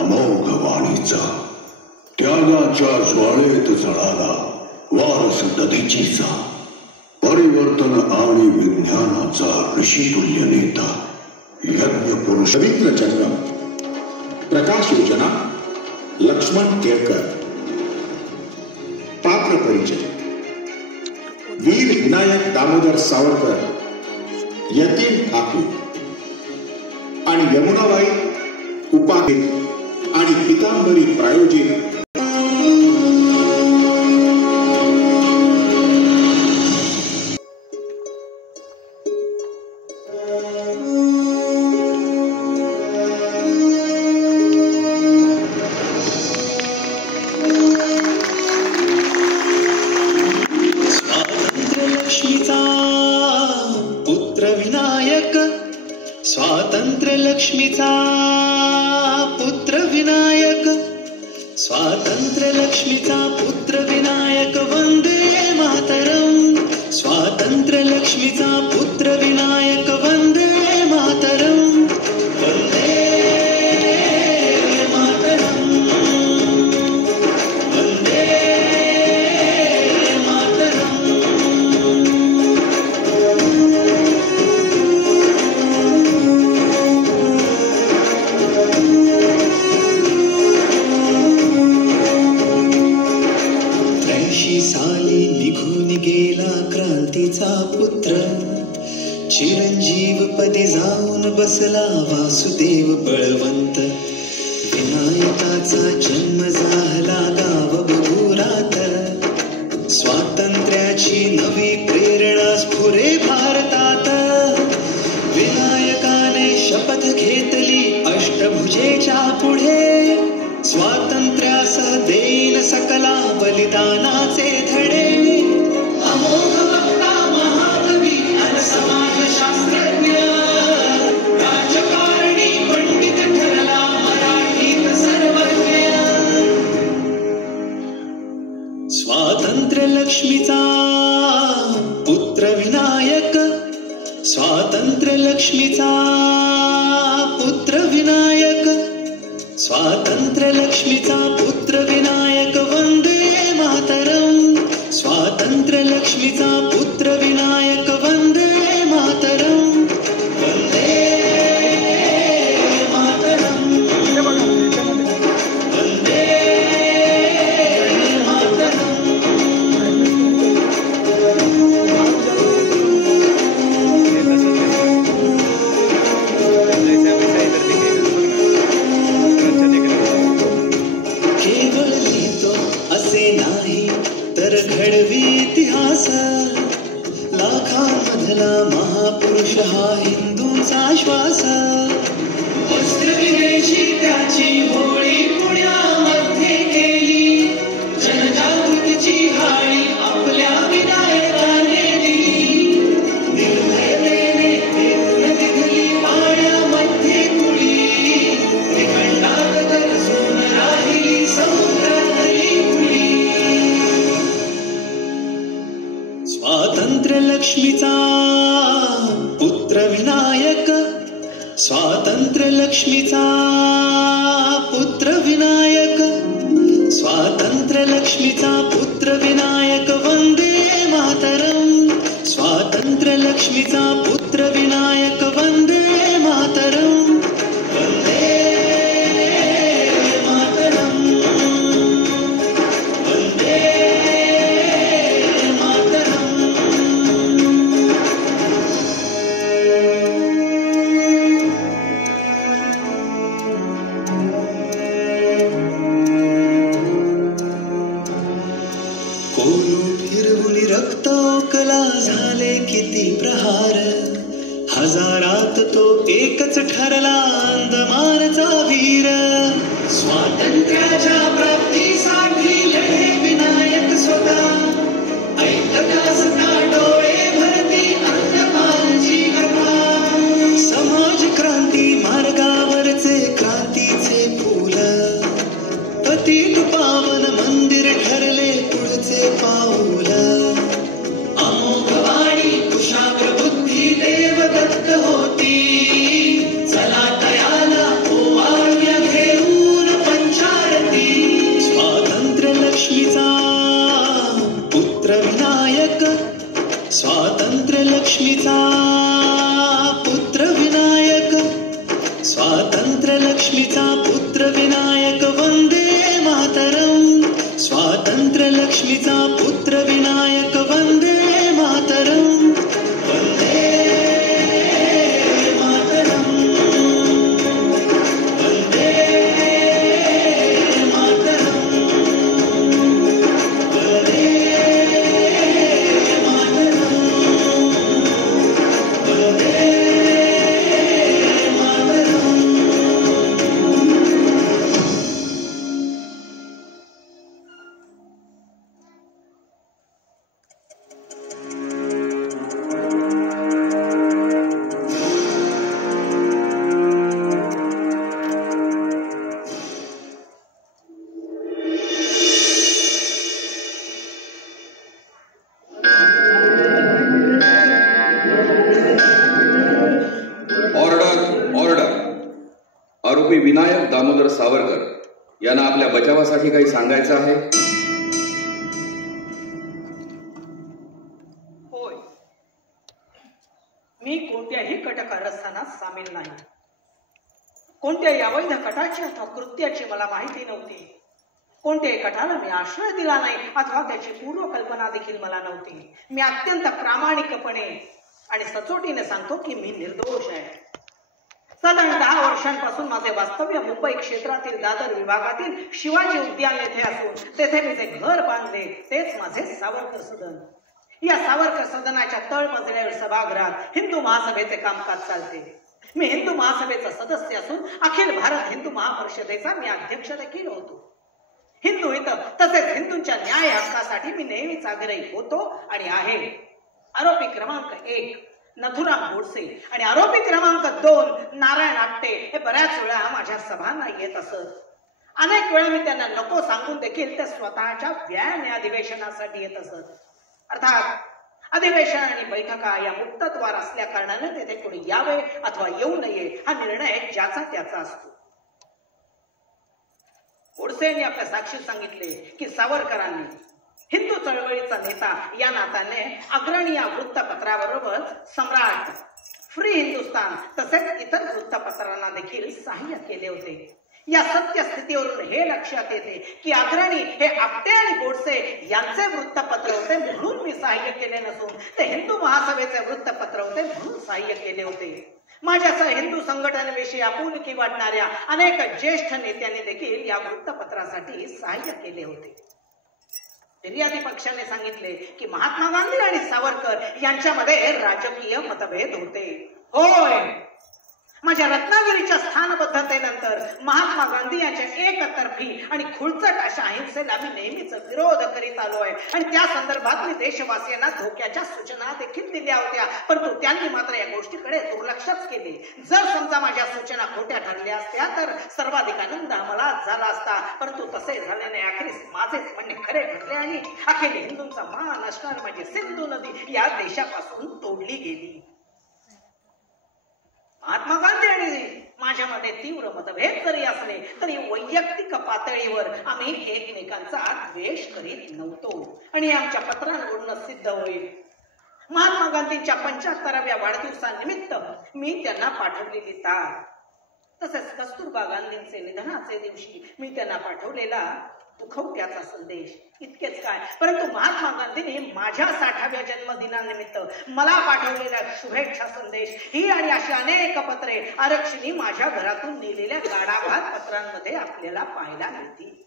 अमोघ वाणीचा त्यागाच्या ज्वाळेत जळाला वारस दधीचीचा परिवर्तन आणि विज्ञानाचा ऋषितुल्य नेता यज्ञ पुरुष पवित्र जन्म प्रकाश योजना लक्ष्मण केळकर पात्र परिचय वीर विनायक दामोदर सावरकर यतीम ठाकूर आणि यमुनाबाई उपाध्याय आणि पितांबरी प्रायोजित स्वातंत्र्य लक्ष्मीचा पुत्र विनायक स्वातंत्र्य लक्ष्मीचा पुत्र विनायक वंदे मातरम स्वातंत्र्य लक्ष्मीचा पुत्र विनायक वंदे मातरम वंदे मातरम वंदे मातरम साली निघून गेला क्रांतीचा पुत्र चिरंजीव पदी जाऊन बसला वासुदेव बळवंत विनायकाचा जन्म झाला गाव बगुरात स्वातंत्र्याची नवी प्रेरणा स्फुरे भारतात विनायकाने शपथ घेतली अष्टभुजेच्या पुढे स्वातंत्र्यासह देईन सकला बलिदानाचे धडे अमोघ वक्ता महाकवी आणि समाजशास्त्रज्ञ राजकारणी पंडित ठरला मराठीत सर्वज्ञ स्वातंत्र्य लक्ष्मीचा पुत्र विनायक स्वातंत्र्य लक्ष्मीचा पुत्र विनायक स्वातंत्र्य लक्ष्मीचा पुत्र विनायक वंदे मातरम स्वातंत्र्य लक्ष्मीचा पुत्र विनायक वंदे मातरम वंदे मातरम वंदे मातरम तर घडवी इतिहास लाखांमधला महापुरुष हा हिंदूंचा श्वास वस्त्र विदेशी त्याची होळी पुण्यामध्ये केली जनजागृतीची हाळी आपल्या विनायकाने दिली निर्भयतेने पेरून दिली पाण्यामध्ये कुळी त्रिखंडात तरसून राहिली समुद्रातली कुळी स्वातंत्र्य लक्ष्मीचा पुत्र विनायक स्वातंत्र्य लक्ष्मीचा पुत्र विनायक स्वातंत्र्य लक्ष्मीचा पुत्र विनायक वंदे मातरम स्वातंत्र्य लक्ष्मीचा पुत्र विनायक वंदे मातरम वंदे मातरम वंदे फिरवुनी रक्त ओकला झाले किती प्रहार हजारात तो एकच ठरला अंदमानचा वीर स्वातंत्र्याच्या प्राप्तीसाठी लढे विनायक स्वतः ऐकता सदा डोळे भरती अंदमानची कथा समाज क्रांती मार्गावरचे क्रांतीचे फूल पतित पावन मंदिर ठरले पुढचे पाऊल अमोघ वाणी कुशाग्र बुद्धी देवदत्त होती चला तयार लक्ष्मीचा पुत्र विनायक वंदे मातरम. स्वातंत्र्य लक्ष्मीचा पुत्र विनायक वंदे मातरम. वंदे मातरम. वंदे मातरम. वंदे मातरम. वंदे आरोपी विनायक दामोदर सावरकर यांना आपल्या बचावासाठी काही सांगायचं आहे? होय, मी कोणत्याही कट कारस्थानात सामील नाही. कोणत्याही अवैध कटाची अथवा कृत्याची मला माहिती नव्हती. कोणत्याही कटाला मी आश्रय दिला नाही अथवा त्याची पूर्वकल्पना देखील मला नव्हती. मी अत्यंत प्रामाणिकपणे आणि सचोटीने सांगतो की मी निर्दोष आहे. साधारण 10 वर्षांपासून माझे वास्तव्य मुंबई क्षेत्रातील दादर विभागातील शिवाजी उद्यान येथे असून तेथे मी जे घर बांधले तेच माझे सावरकर सदन. या सावरकर सदनाच्या तळमजल्यावर सभागृहात हिंदू महासभेचे कामकाज चालते. मी हिंदू महासभेचा सदस्य असून अखिल भारत हिंदू महापरिषदेचा मी अध्यक्ष देखील होतो. हिंदू हित तसेच हिंदूंच्या न्याय हक्कासाठी मी नेहमीच आग्रही होतो आणि आहे. आरोपी क्रमांक 1 नथुराम गोडसे आणि आरोपी क्रमांक 2 नारायण आपटे हे बऱ्याच वेळा माझ्या सभांना येत असत. अनेक वेळा मी त्यांना नको सांगून देखील ते स्वतःच्या व्यायाम अधिवेशनासाठी येत असत. अर्थात अधिवेशन आणि बैठका या मुक्तद्वार असल्या कारणाने तेथे कोणी यावे अथवा येऊ नये हा निर्णय ज्याचा त्याचा असतो. गोडसे यांनी आपल्या साक्षीत सांगितले की सावरकरांनी हिंदू चळवळीचा नेता या नात्याने अग्रणी या वृत्तपत्राबरोबर सम्राट, फ्री हिंदुस्तान तसेच इतर वृत्तपत्रांना देखील सहाय्य केले होते. या सत्य स्थितीवरून हे लक्षात येते की अग्रणी हे आपटे आणि गोडसे यांचे वृत्तपत्र होते म्हणून मी सहाय्य केले नसून ते हिंदू महासभेचे वृत्तपत्र होते म्हणून सहाय्य केले होते. माझ्यासह हिंदू संघटनेविषयी आपुलकी वाटणाऱ्या अनेक ज्येष्ठ नेत्यांनी देखील या वृत्तपत्रासाठी सहाय्य केले होते. फिर्यादी पक्षाने सांगितले की महात्मा गांधी आणि सावरकर यांच्यामध्ये राजकीय मतभेद होते. होय, माझ्या रत्नागिरीच्या स्थानबद्धतेनंतर महात्मा गांधी यांच्या एकतर्फी आणि खुळचट अशा अहिंसेला मी नेहमीच विरोध करीत आलोय आणि त्या संदर्भात मी देशवासियांना धोक्याच्या सूचना देखील दिल्या होत्या. परंतु त्यांनी मात्र या गोष्टीकडे दुर्लक्षच केले. जर समजा माझ्या सूचना खोट्या ठरल्या असत्या तर सर्वाधिक आनंद आम्हाला झाला असता. परंतु तसे झाले नाही. अखेरीस माझेच म्हणणे खरे ठरले आणि अखेर हिंदूंचा मान असणारी माझी सिंधू नदी या देशापासून तोडली गेली. महात्मा गांधी आणि माझ्यामध्ये तीव्र मतभेद जरी असले तरी वैयक्तिक पातळीवर आम्ही एकमेकांचा द्वेष करीत नव्हतो आणि आमच्या पत्रांवरून सिद्ध होईल. महात्मा गांधींच्या 75व्या वाढदिवसानिमित्त मी त्यांना पाठवलेली तार तसेच कस्तुरबा गांधींचे निधनाचे दिवशी मी त्यांना पाठवलेला दुखवट्याचा संदेश इतकेच काय, परंतु महात्मा गांधींनी माझ्या 60व्या जन्मदिनानिमित्त मला पाठवलेला शुभेच्छा संदेश ही आणि अशी अनेक पत्रे आरक्षिणी माझ्या घरातून नेलेल्या गाडाघात पत्रांमध्ये आपल्याला पाहायला मिळतील.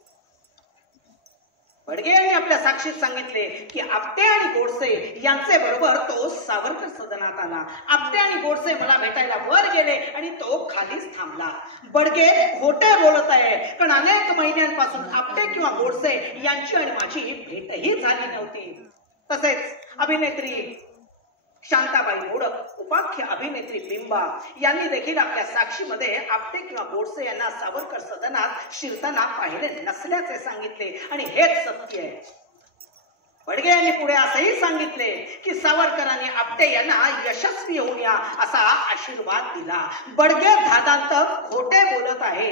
बडगे यांनी आपल्या साक्षीत सांगितले की आपटे आणि गोडसे यांचे बरोबर तो सावरकर सदनात आला. आपटे आणि गोडसे मला भेटायला वर गेले आणि तो खालीच थांबला. बडगे खोटे बोलत आहे, कारण अनेक महिन्यांपासून आपटे किंवा गोडसे यांची आणि माझी भेटही झाली नव्हती. तसेच अभिनेत्री शांताबाई मोडक, उपाख्य अभिनेत्री बिंबा यांनी देखील आपल्या साक्षीमध्ये आपटे किंवा गोडसे यांना सावरकर सदनात शिरताना पाहिले नसल्याचे सांगितले आणि हेच सत्य आहे. बडगे यांनी पुढे असंही सांगितले की सावरकरांनी आपटे यांना यशस्वी होऊया असा आशीर्वाद दिला. बडगे धादांत खोटे बोलत आहे.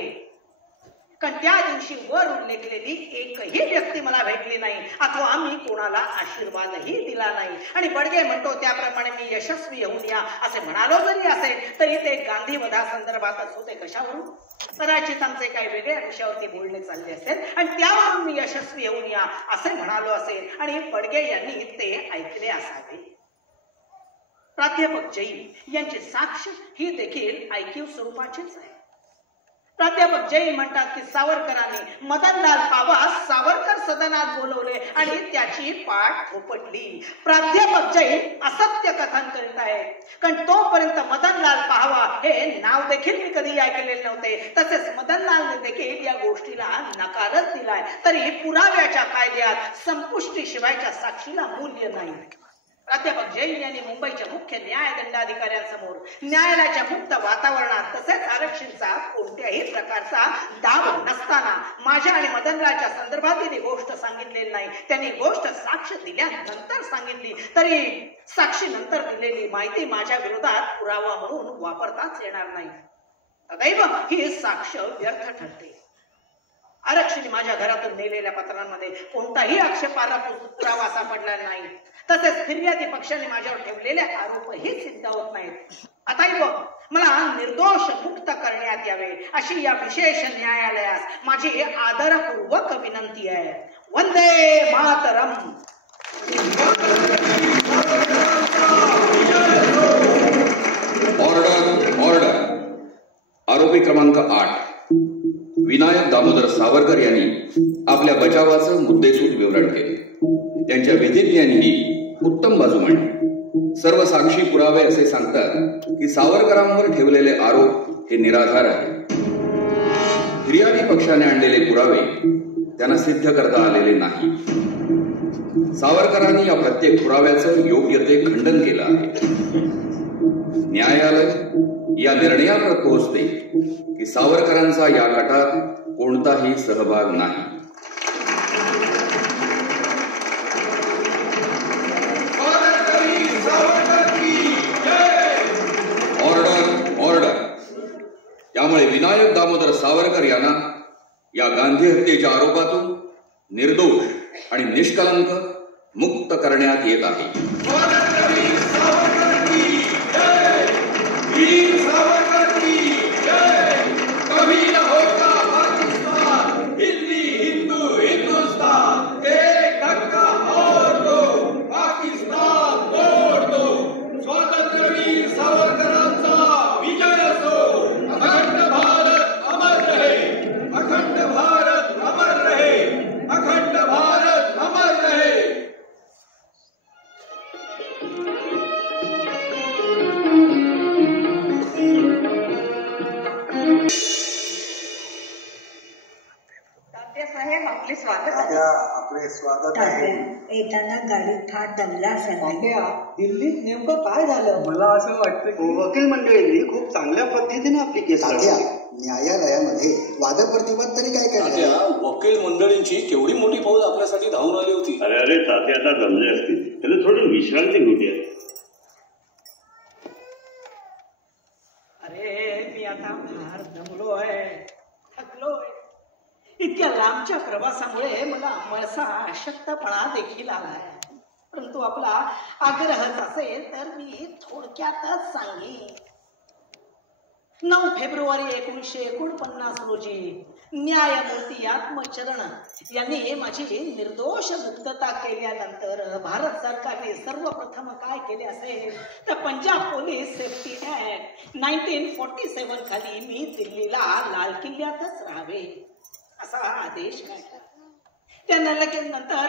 कारण त्या दिवशी वर उल्लेखलेली एकही व्यक्ती मला भेटली नाही अथवा मी कोणाला आशीर्वादही दिला नाही. आणि बडगे म्हणतो त्याप्रमाणे मी यशस्वी होऊन या असे म्हणालो जरी असेल तरी ते गांधी वधासंदर्भातच होते. कशावरून? कदाचित आमचे काही वेगळ्या विषयावरती बोलणे चालले असेल आणि त्यावरून मी यशस्वी होऊन या असे म्हणालो असेल आणि बडगे यांनी ते ऐकले असावे. प्राध्यापक जैन यांची साक्ष ही देखील ऐकीव स्वरूपाचीच आहे. प्राध्यापक जैन म्हणतात की सावरकरांनी मदनलाल पावास सावरकर सदनात बोलवले आणि त्याची पाठ थोपटली. प्राध्यापक जैन असत्य कथन करीत आहेत, कारण तोपर्यंत मदनलाल पाहवा हे नाव देखील मी कधी ऐकलेले नव्हते. तसेच मदनलालने देखील या गोष्टीला नकारच दिलाय. तरी पुराव्याच्या कायद्यात संपुष्टीशिवायच्या साक्षीला मूल्य नाही. प्राध्यापक जैन यांनी मुंबईच्या मुख्य न्यायदंडाधिकाऱ्यांसमोर न्यायालयाच्या मुक्त वातावरणात तसेच आरक्षणचा कोणत्याही प्रकारचा दाब नसताना माझ्या आणि मदनलालच्या संदर्भातील गोष्ट सांगितलेली नाही. त्यांनी गोष्ट साक्ष दिल्यानंतर सांगितली तरी साक्षी नंतर दिलेली माहिती माझ्या विरोधात पुरावा म्हणून वापरताच येणार नाही. सदैव ही साक्ष व्यर्थ ठरते. आरक्षणी माझ्या घरातून नेलेल्या पत्रांमध्ये कोणताही आक्षेपार्ह पुरावा सापडला नाही. तसेच फिर्यादी पक्षाने माझ्यावर ठेवलेले आरोपही सिद्ध होत नाहीत. आता मला निर्दोष मुक्त करण्यात यावे अशी या विशेष न्यायालयास माझी आदरपूर्वक विनंती आहे. वंदे मातरम. Order order. आरोपी क्रमांक 8 विनायक दामोदर सावरकर यांनी आपल्या बचावाचं मुद्देसूद विवरण केले. त्यांच्या विधिज्ञांनी उत्तम बाजू मांडली. सर्व साक्षी पुरावे असे सांगतात की सावरकरांवर ठेवलेले आरोप हे निराधार आहे. फिर्यादी पक्षाने आणलेले पुरावे त्यांना सिद्ध करता आलेले नाही. सावरकरांनी या प्रत्येक पुराव्याचं योग्य ते खंडन केलं आहे. न्यायालय या निर्णयावर पोहोचते की सावरकरांचा या गटात कोणताही सहभाग नाही. Order order. त्यामुळे विनायक दामोदर सावरकर यांना या गांधी हत्येच्या आरोपातून निर्दोष आणि निष्कलंक मुक्त करण्यात येत आहे. आपले स्वागत आहे. येताना गाडीत फार दमला असेल. दिल्लीत नेमकं काय झालं? मला असं वाटतं की वकील मंडळींनी खूप चांगल्या पद्धतीने आपली केस न्यायालयामध्ये वादप्रतिवाद तरी काय केलं? वकील मंडळींची केवढी मोठी फौज आपल्यासाठी धावून आली होती. अरे ताते आता जमले असतील, त्याला थोडी विश्रांती घेऊया. अरे मी आता फार दमलोय, थकलोय. इतक्या लांबच्या प्रवासामुळे मला मळसा अशक्तपणा देखील आलाय. परंतु आपला आग्रहच असेल तर मी थोडक्यातच सांगेन. 9 फेब्रुवारी 1949 रोजी न्यायमूर्ती आत्मचरण यांनी माझी निर्दोष मुक्तता केल्यानंतर भारत सरकारने सर्वप्रथम काय केले असेल तर पंजाब पोलीस सेफ्टी ऍक्ट 1947 खाली मी दिल्लीला लाल किल्ल्यातच राहावे असा आदेश काढला. त्यांना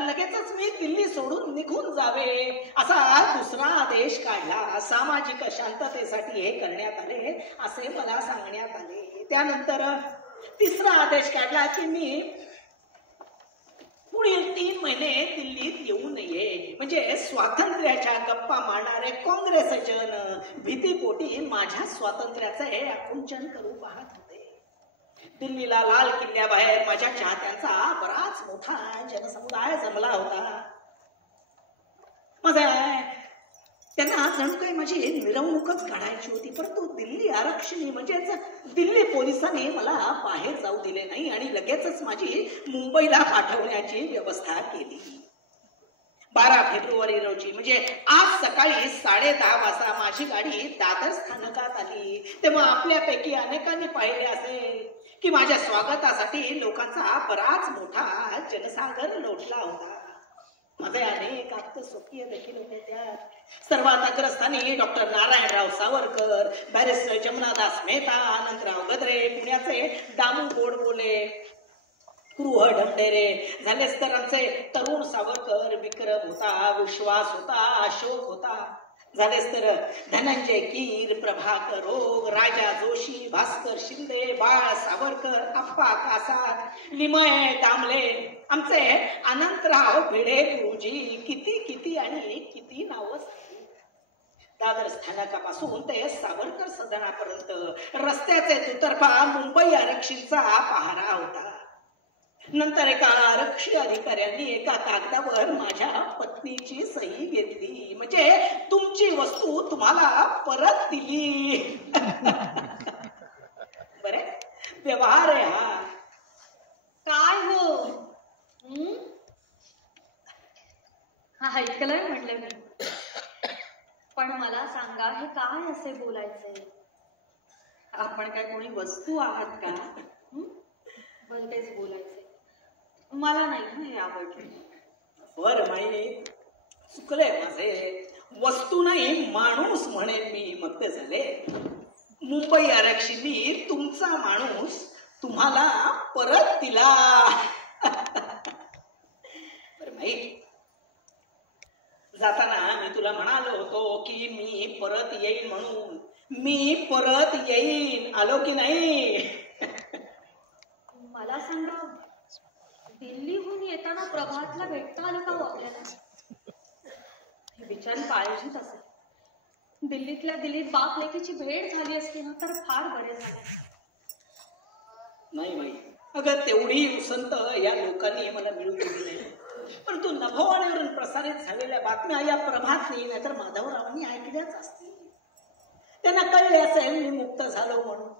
लगेचच मी दिल्ली सोडून निघून जावे असा दुसरा आदेश काढला. सामाजिक शांततेसाठी हे करण्यात आले असे मला सांगण्यात आले. त्यानंतर तिसरा आदेश काढला की मी पुढील 3 महिने दिल्लीत येऊ नये. म्हणजे स्वातंत्र्याच्या गप्पा मारणारे काँग्रेस जन भीतीपोटी माझ्या स्वातंत्र्याचे आकुंचन करू पाहत होते. दिल्लीला लाल किल्ल्याबाहेर माझ्या चाहत्यांचा बराच मोठा जनसमुदाय जमला होता. त्यांना जणू काही माझी मिरवणूकच काढायची होती, परंतु दिल्ली आरक्षणी म्हणजेच दिल्ली पोलिसांनी मला बाहेर जाऊ दिले नाही आणि लगेचच माझी मुंबईला पाठवण्याची व्यवस्था केली. 12 फेब्रुवारी रोजी म्हणजे आज सकाळी 10:30 वाजता माझी गाडी दादर स्थानकात आली. तेव्हा आपल्यापैकी अनेकांनी पाहिले असेल की माझ्या स्वागतासाठी लोकांचा बराच मोठा जनसागर लोटला होता. माझे अनेक आप्तस्वकीय देखील होते. त्यात सर्वात अग्रस्थानी डॉक्टर नारायणराव सावरकर, बॅरिस्टर जमुनादास मेहता, अनंतराव गद्रे, पुण्याचे दामू गोडबोले, गृह ढमढेरे, झालेच तर आमचे तरुण सावरकर, विक्रम होता, विश्वास होता, अशोक होता, झालेच तर धनंजय कीर, प्रभाकर ओग, राजा जोशी, भास्कर शिंदे, बाळ सावरकर, अप्पा कासार, लिमय दामले, आमचे अनंतराव भिडे गुरुजी, किती किती आणि किती नावं. दादर स्थानकापासून ते सावरकर सदनापर्यंत रस्त्याचे दुतर्फा मुंबई आरक्षीचा पहारा होता. नंतर एका आरक्षी अधिकाऱ्यांनी एका कागदावर माझ्या पत्नीची सही घेतली, म्हणजे तुमची वस्तू तुम्हाला परत दिली. बरे व्यवहार आहे हा. काय हो हा ऐकलंय म्हटलं मी, पण मला सांगा हे काय असे बोलायचे? आपण काय कोणी वस्तू आहात का? भलतेच बोलायचे. मला नाही आवडले. बर माहिती चुकले माझे. वस्तू नाही माणूस म्हणेन मी. मग ते झाले मुंबई आरक्षिणी तुमचा माणूस तुम्हाला परत दिला. बरं माहिती जाताना मी तुला म्हणालो होतो की मी परत येईन म्हणून. मी परत येईन. आलो की नाही? मला सांगा दिल्लीहून येताना प्रभातला भेटता आलं का आपल्याला? ही बिचारी काळजीत असेल. दिल्लीतल्या दिल्लीत बाप लेकीची भेट झाली असती ना तर फार बरे झाले. नाही बाई, अगं तेवढी उसंत या लोकांनी मला मिळू दिली नाही. परंतु नभोवाणीवरून प्रसारित झालेल्या बातम्या या प्रभातनी नाहीतर माधवरावांनी ऐकल्याच असतील. त्यांना कळले असेल मी मुक्त झालो म्हणून.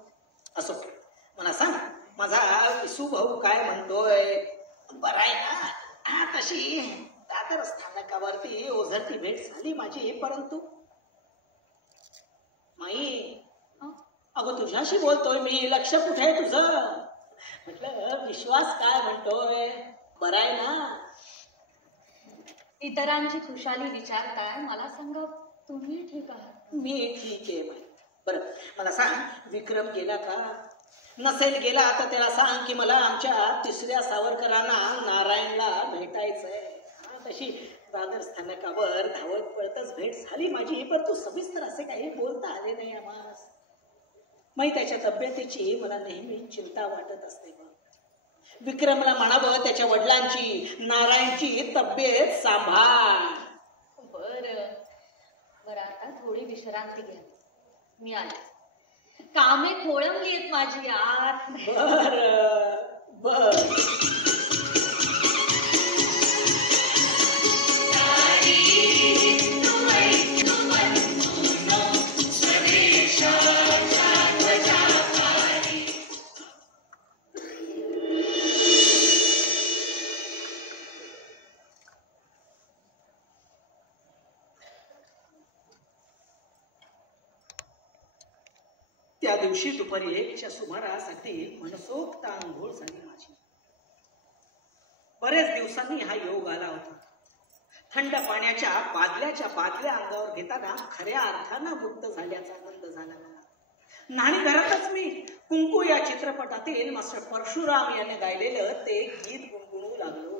असो, मला सांग माझा विसू भाऊ काय म्हणतोय? बरं आहे ना? हा, तशी दादर स्थानकावरती ओझरती भेट झाली माझी, परंतु माई अगं तुझ्याशी बोलतोय मी. लक्ष कुठे आहे तुझं? म्हटलं विश्वास काय म्हणतोय? बरं आहे ना? इतरांची खुशाली विचारताय, मला सांगा तुम्ही ठीक आहात? मी ठीक आहे बाई. बरं मला सांग विक्रम गेला का? नसेल गेला तर त्याला सांग की मला आमच्या 3ऱ्या सावरकरांना नारायणला भेटायचंय. तशी दादर स्थानकावर धावत पळतच भेट झाली माझी, परंतु सविस्तर असे काही बोलता आले नाही आम्हाला. मग त्याच्या तब्येतीची मला नेहमी चिंता वाटत असते. विक्रमला म्हणावं त्याच्या वडिलांची नारायणची तब्येत सांभाळ. बरं आता थोडी विश्रांती घ्या. मी आले. कामे खोळंबली आहेत माझी आत. बर त्या दिवशी दुपारी 1च्या सुमारास अगदी मनसोक्त आंघोळ झाली माझी. बरेच दिवसांनी हा योग आला होता. थंड पाण्याच्या बादल्या अंगावर घेताना खऱ्या अर्थानं मुक्त झाल्याचा आनंद झाला मला. न्हाणीघरातच मी कुंकू या चित्रपटातील मास्टर परशुराम याने गायलेलं ते गीत गुणगुणू लागलो.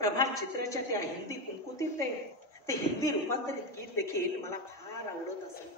प्रभात चित्राच्या त्या हिंदी कुंकुतीत ते हिंदी रूपांतरित गीत देखील मला फार आवडत असेल.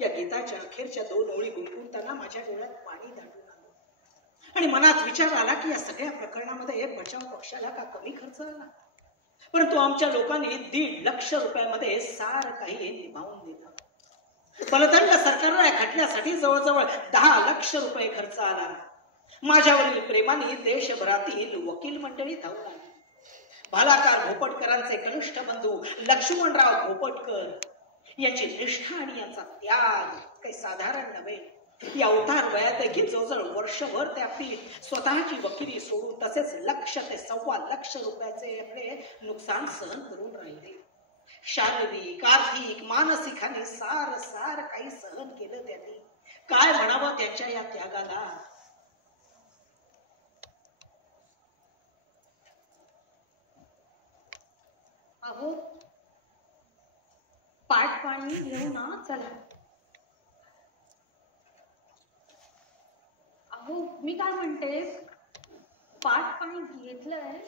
या गीताच्या अखेरच्या 2 ओळी गुणगुणताना माझ्या डोळ्यात पाणी दाटून आलं आणि मनात विचार आला की या सगळ्या प्रकरणामध्ये बचाव पक्षाला का कमी खर्च आला, परंतु आमच्या लोकांनी 1.5 लाख रुपयामध्ये सार काही निभावून दिलं. बलदंड सरकारला या खटल्यासाठी जवळजवळ 10 लाख रुपये खर्च आला. माझ्यावरील प्रेमाने देशभरातील वकील मंडळी धावून आली. भालाकार भोपटकरांचे कनिष्ठ बंधू लक्ष्मणराव भोपटकर यांची निष्ठा आणि यांचा त्याग काही साधारण नव्हे. या उतार वयात देखील जवळजवळ वर्षभर ते आपली स्वतःची वकिली सोडून तसेच 1 लाख ते 1.25 लाख रुपयाचे आपले नुकसान सहन करून राहिले. शारीरिक आर्थिक मानसिक आणि सार काही सहन केलं त्यांनी. काय म्हणावं त्यांच्या या त्यागाला. अहो पाट पाणी घेऊ ना, चला. अहो मी काय म्हणते, पाट पाणी घेतलंय,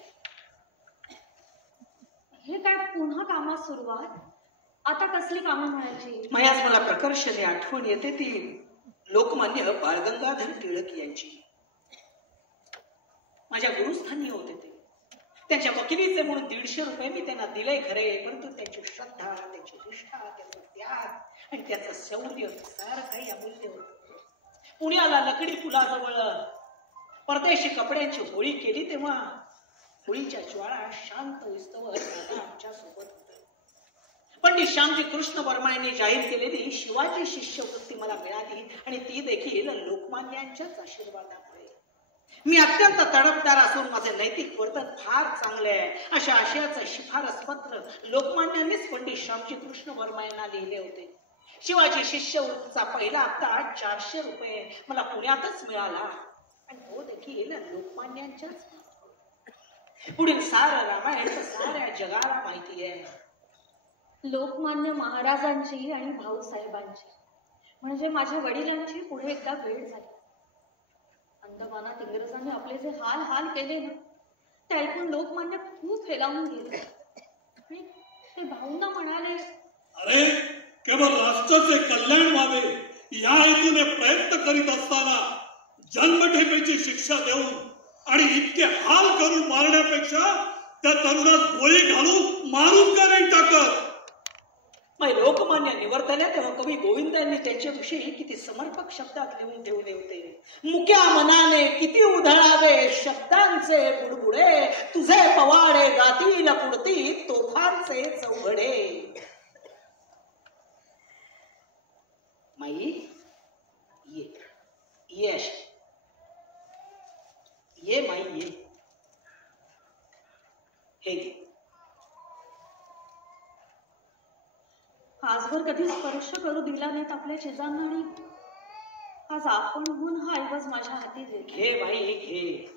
हे काय पुन्हा कामात सुरुवात? आता कसली कामं म्हणायची? मायाच मला प्रकर्षाने आठवण येते ती लोकमान्य बाळगंगाधर टिळक यांची. माझ्या गुरुस्थानी होते ते. त्यांच्या वकिलीचे म्हणून 150 रुपये मी त्यांना दिले खरे, परंतु त्यांची श्रद्धा, त्यांची निष्ठा, त्यांचा त्याग आणि त्याचं शौर्य सार काही अमूल्य होतं. पुण्याला लकडी पुलाजवळ परदेशी कपड्यांची होळी केली तेव्हा होळीच्या ज्वाळा शांत विस्तवर आमच्या सोबत होते. पंडित श्यामजी कृष्ण वर्मा यांनी जाहीर केलेली शिवाजी शिष्यवृत्ती मला मिळाली आणि ती देखील लोकमान्यांच्याच आशीर्वादामुळे. मी अत्यंत तडफदार असून माझे नैतिक वर्तन फार चांगले आहे अशा आशयाचं शिफारस पत्र लोकमान्यांनीच पंडित श्यामजी कृष्ण वर्मा यांना लिहिले होते. शिवाजी शिष्यवृत्तीचा पहिला हप्ता 400 रुपये मला पुण्यातच मिळाला आणि तो देखील लोकमान्यांच्याच. पुढील सार रामायण साऱ्या जगाला माहिती आहे. लोकमान्य महाराजांची आणि भाऊसाहेबांची म्हणजे माझ्या वडिलांची पुढे एकदा भेट झाली. अंदमानात इंग्रजांनी आपले जे हाल केले ना, ते ऐकून लोकमान्य खूप हेलावून गेले आणि ते भाऊंना म्हणाले, अरे केवळ राष्ट्राचे कल्याण व्हावे या हेतूने प्रयत्न करीत असताना जन्मठेपेची शिक्षा देऊन आणि इतके हाल करून मारण्यापेक्षा त्या तरुणास गोळी घालून मारून का नाही टाकत? मग लोकमान्य निवर्तले तेव्हा कवी गोविंद यांनी त्यांच्याविषयी किती समर्पक शब्दात लिहून ठेवले होते. मुक्या मनाने किती उधळावे शब्दांचे बुडबुडे, तुझे पवाडे गातील पुढती तोफांचे चौघडे. माई ये माई ये. हे घे. आजवर कधी स्पर्श करू दिला नाहीत आपल्या चिजांना आणि आज आपणहून हा ऐवज माझ्या हाती दे. घे बाई घे.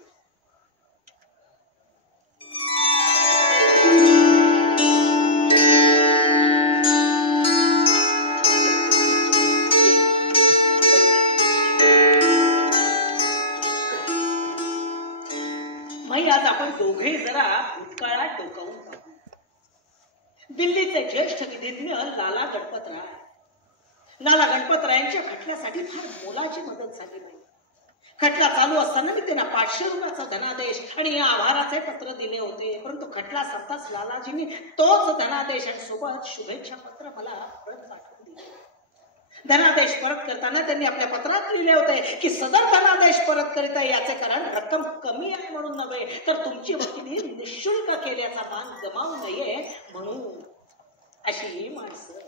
माई आज आपण दोघे जरा भूतकाळात डोकावून पाहू. दिल्लीचे ज्येष्ठ विधिज्ञ लाला गणपतरायांच्या खटल्यासाठी फार मोलाची मदत झाली नाही. खटला चालू असताना मी त्यांना 500 रुपयाचा धनादेश आणि या आभाराचे पत्र दिले होते, परंतु खटला संपताच लालाजींनी तोच धनादेश आणि सोबत शुभेच्छा पत्र मला परत पाठवून दिले. धनादेश परत करताना त्यांनी आपल्या पत्रात लिहिले होते की सदर धनादेश परत करीत आहे याचे कारण रक्कम कमी आहे म्हणून नव्हे, तर तुमची वकिली निःशुल्क केल्याचा मान गमावू नये म्हणून. अशी ही माणसं.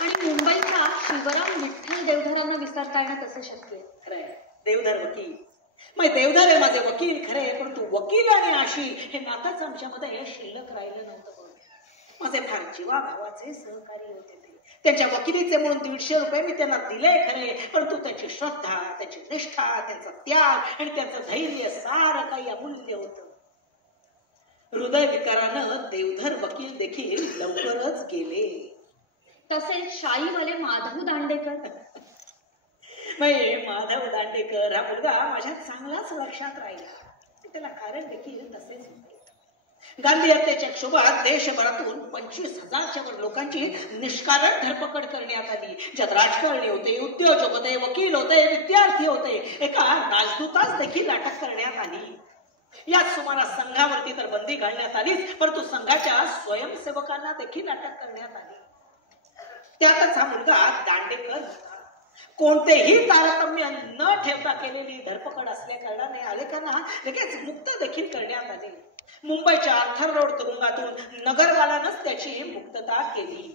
आणि मुंबईचा शिवराम विठ्ठल देवधरांना विसरता येणं कसं शक्य आहे? देवधर वकील मग देवधर आहे माझे वकील खरे, परंतु वकील आणि आशी हे नातंच आमच्यामध्ये शिल्लक राहिलं नव्हतं. माझे फार जीवाभावाचे सहकारी होते ते. त्यांच्या वकिलीचे म्हणून 150 रुपये मी त्यांना दिले खरे, परंतु त्याची श्रद्धा, त्याची निष्ठा, त्यांचा त्याग आणि त्यांचं धैर्य सारं काही अमूल्य होतं. हृदय विकारानं देवधर वकील देखील लवकरच गेले. तसेच शाहीवाले माधव दांडेकर. माधव दांडेकर हा मुलगा माझ्या चांगलाच लक्षात राहिला. त्याला कारण देखील तसेच होते. गांधी हत्येच्या क्षोभात देशभरातून 25,000च्या वर लोकांची निष्कारण धरपकड करण्यात आली. ज्यात राजकारणी होते, उद्योजक होते, वकील होते, विद्यार्थी होते. एका राजदूतास देखील अटक करण्यात आली. याच सुमारास संघावरती तर बंदी घालण्यात आलीच, परंतु संघाच्या स्वयंसेवकांना देखील अटक करण्यात आली. त्यातच हा मुलगा दांडेकर कोणतेही तारतम्य न ठेवता केलेली धरपकड असल्या कारणाने अनेकांना लगेच मुक्त देखील करण्यात आले. मुंबईच्या आर्थर रोड तुरुंगातून नगरवालानच त्याची मुक्तता केली.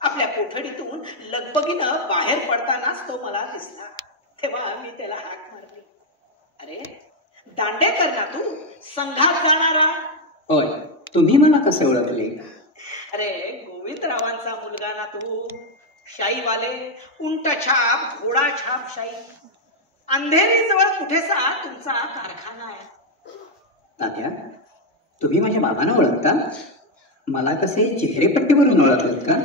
आपल्या कोठडीतून लगबगीनं बाहेर पडतानाच तो मला दिसला. तेव्हा मी त्याला हाक मारली. अरे दांडेकर ना तू, संघात जाणारा? होय. तुम्ही मला कसे ओळखले? अरे गोविंदरावांचा मुलगा ना तू. शाहीवाले, उंट छाप, घोडा छाप शाही. अंधेरी जवळ कुठेसा तुमचा कारखाना आहे. तात्या, तुम्ही माझ्या बाबांना ओळखता? मला कसे चेहरेपट्टीवरून ओळखलेत का?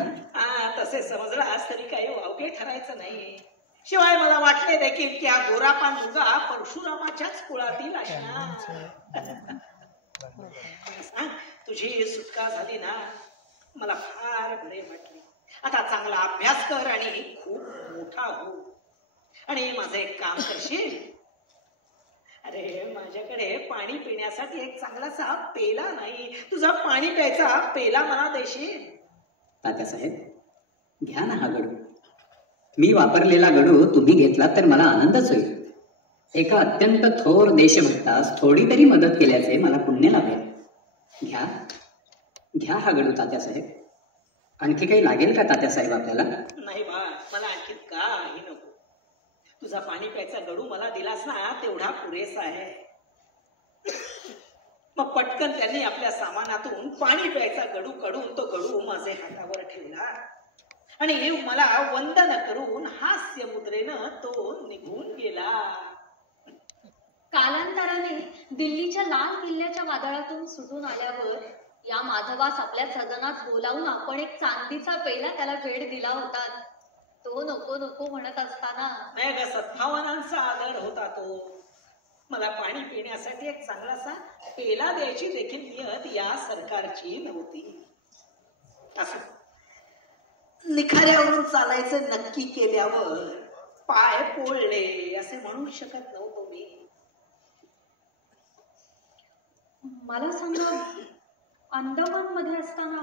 तसे समजलास तरी काही वावगे ठरायचं नाही. शिवाय मला वाटले देखील की हा गोरापान मुलगा परशुरामाच्याच कुळातील असणार. तुझी सुटका झाली ना, मला फार बरे वाटले. आता चांगला अभ्यास कर आणि खूप मोठा हो. आणि माझं एक काम करशील? अरे माझ्याकडे पाणी पिण्यासाठी एक चांगलासा पेला नाही. तुझा पाणी प्यायचा पेला मला देशील? तात्यासाहेब घ्या ना हा गडू. मी वापरलेला गडू तुम्ही घेतला तर मला आनंदच होईल. एका अत्यंत थोर देशभक्तास थोडी तरी मदत केल्याचे मला पुण्य लाभेल. घ्या घ्या हा गडू तात्यासाहेब. आणखी काही लागेल का तात्यासाहेब आपल्याला? नाही बा, मला आणखी काही नको. तुझा पाणी प्यायचा गडू मला दिलास ना, तेवढा पुरेसा आहे. मग पटकन त्यांनी आपल्या सामानातून पाणी प्यायचा गडू काढून तो गडू माझे हातावर ठेवला आणि मला वंदन करून हास्य मुद्रेनं तो निघून गेला. कालांतराने दिल्लीच्या लाल किल्ल्याच्या वादळातून सुटून आल्यावर या माधवास आपल्या सदनात बोलावून आपण एक चांदीचा पेला त्याला भेट दिला होता. तो नको नको म्हणत असताना नाही ग, सद्भावनांचा आदर होता तो. मला पाणी पिण्यासाठी एक चांगलासा पेला द्यायची देखील नियत या सरकारची नव्हती. असं निखाऱ्यावरून चालायचं नक्की केल्यावर पाय पोळले असे म्हणू शकत नव्हतो मी. मला सांगा, अंदमान मध्ये असताना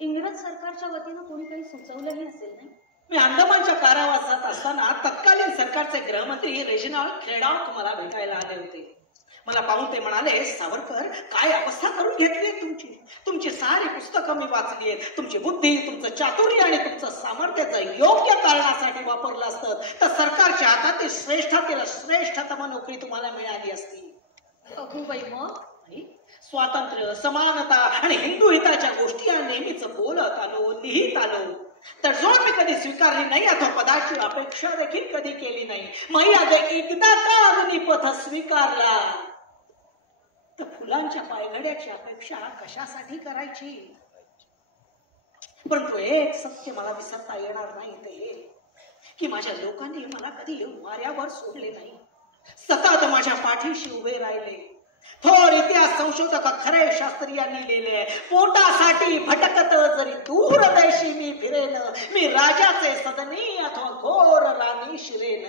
इंग्रज सरकारच्या वतीनं कोणी काही सुचवलंही असेल नाही? मी अंदमानच्या कारावासात असताना तत्कालीन सरकारचे गृहमंत्री रेजिनॉल्ड क्लेडॉक मला भेटायला आले होते. मला पाहून ते म्हणाले, सावरकर काय अवस्था करून घेतली तुमची. तुमची सारी पुस्तकं मी वाचली आहेत. तुमची बुद्धी, तुमचं चातुर्य आणि तुमचं सामर्थ्य जर योग्य कारणासाठी वापरलं असतं तर सरकारच्या हातातील श्रेष्ठातील श्रेष्ठतम नोकरी तुम्हाला मिळाली असती. अगोबाई, मग स्वातंत्र्य, समानता आणि हिंदू हिताच्या गोष्टी नेहमीच बोलत आलो, लिहित आलो. तर जो मी कधी स्वीकारली नाही अथवा पदाची अपेक्षा देखील कधी केली नाही. मग एकदा का अग्निपथ स्वीकारला तर फुलांच्या पायघड्याची अपेक्षा कशासाठी करायची? परंतु एक सत्य मला विसरता येणार नाही, ते की माझ्या लोकांनी मला कधी वाऱ्यावर सोडले नाही. सतत माझ्या पाठीशी उभे राहिले. थोर इतिहास संशोधक खरे शास्त्रीयांनी लिहिले, पोटासाठी भटकत जरी दूर देशी मी फिरेन, मी राजाचे सदनी अथवा घोर राणी शिरेन.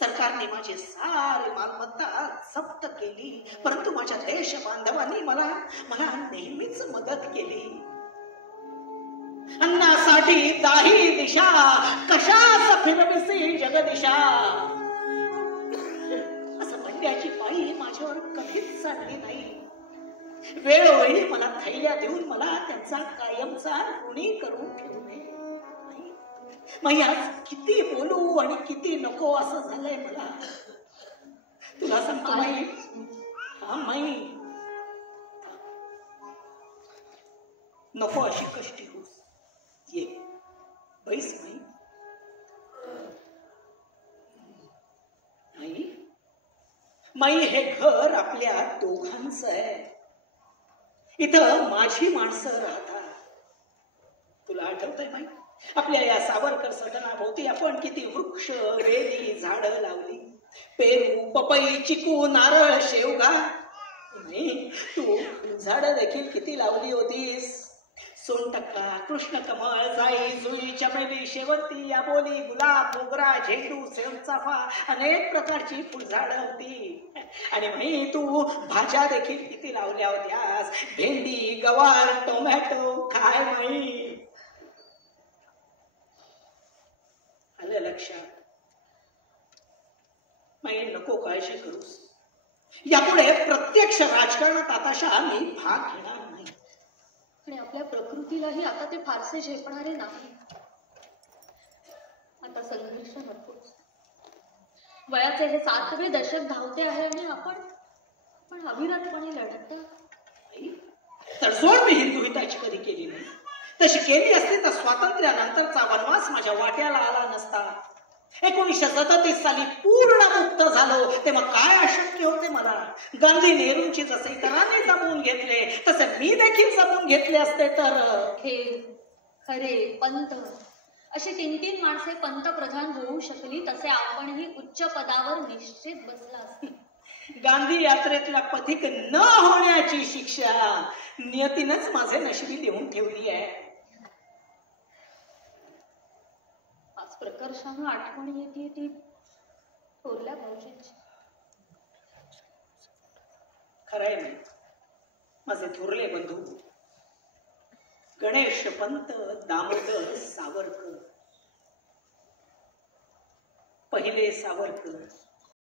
सरकारने माझी सारी मालमत्ता जप्त केली, परंतु माझ्या देश बांधवांनी मला नेहमीच मदत केली. अन्नासाठी दाही दिशा, कशास फिरविसी जगदिशा, असं म्हणण्याची पाळी माझ्यावर कधीच चालली नाही. वेळोवेळी मला थैल्या देऊन मला त्यांचा कायमचा ऋणी करून ठेवू नये. मग आज किती बोलू आणि किती नको असं झालंय मला. तुला सांगतो माई, हा माई, नको अशी कष्टी होस. ये बैस माई. माई, माई, हे घर आपल्या दोघांचं आहे. इथं माझी माणसं राहतात. तुला आठवतंय माई, आपल्या या सावरकर सदनाभोवती आपण किती वृक्ष, वेली, झाडं लावली. पेरू, पपई, चिकू, नारळ, शेवगा. नाही, तू झाडं देखील किती लावली होतीस. सोनटक्का, कृष्णकमळ, जाई, जुई, चमेली, शेवंती, याबोली, गुलाब, मोगरा, झेंडू, सेवचाफा, अनेक प्रकारची फुलझाडं होती. आणि माई, तू भाज्या देखील किती लावल्या होत्यास. भेंडी, गवार, टोमॅटो. काय माई, आलं लक्षात? माई, नको काळजी करूस. यापुढे प्रत्यक्ष राजकारणात आताशा मी भाग घेणार नाही. आणि आपल्या प्रकृतीलाही आता ते फारसे झेपणारे नाही. आता संघर्ष नकोच. वयाचे हे 7वे दशक धावते आहे आणि आपण अविरतपणे लढत. तडजोड मी हिंदू हिताची कधी केली नाही. तशी केली असती तर स्वातंत्र्यानंतरचा वनवास माझ्या वाट्याला आला नसता. 1937 साली पूर्ण मुक्त झालो तेव्हा काय अशक्य होते मला. गांधी नेहरूंची जसे इतरांनी जमवून घेतले तसे मी देखील जमवून घेतले असते तर. खरे पंत अशी 3 माणसे पंतप्रधान होऊ शकली तसे आपणही उच्च पदावर निश्चित बसला असते. गांधी यात्रेतला पथिक न होण्याची शिक्षा नियतीनच माझे नशिबी देऊन ठेवली आहे. आज प्रकर्षानं आठवण येते ती थोरल्या भाऊजींची. खरंय नाही, माझे थोरले बंधू गणेश पंत दामोदर सावरकर, पहिले सावरकर,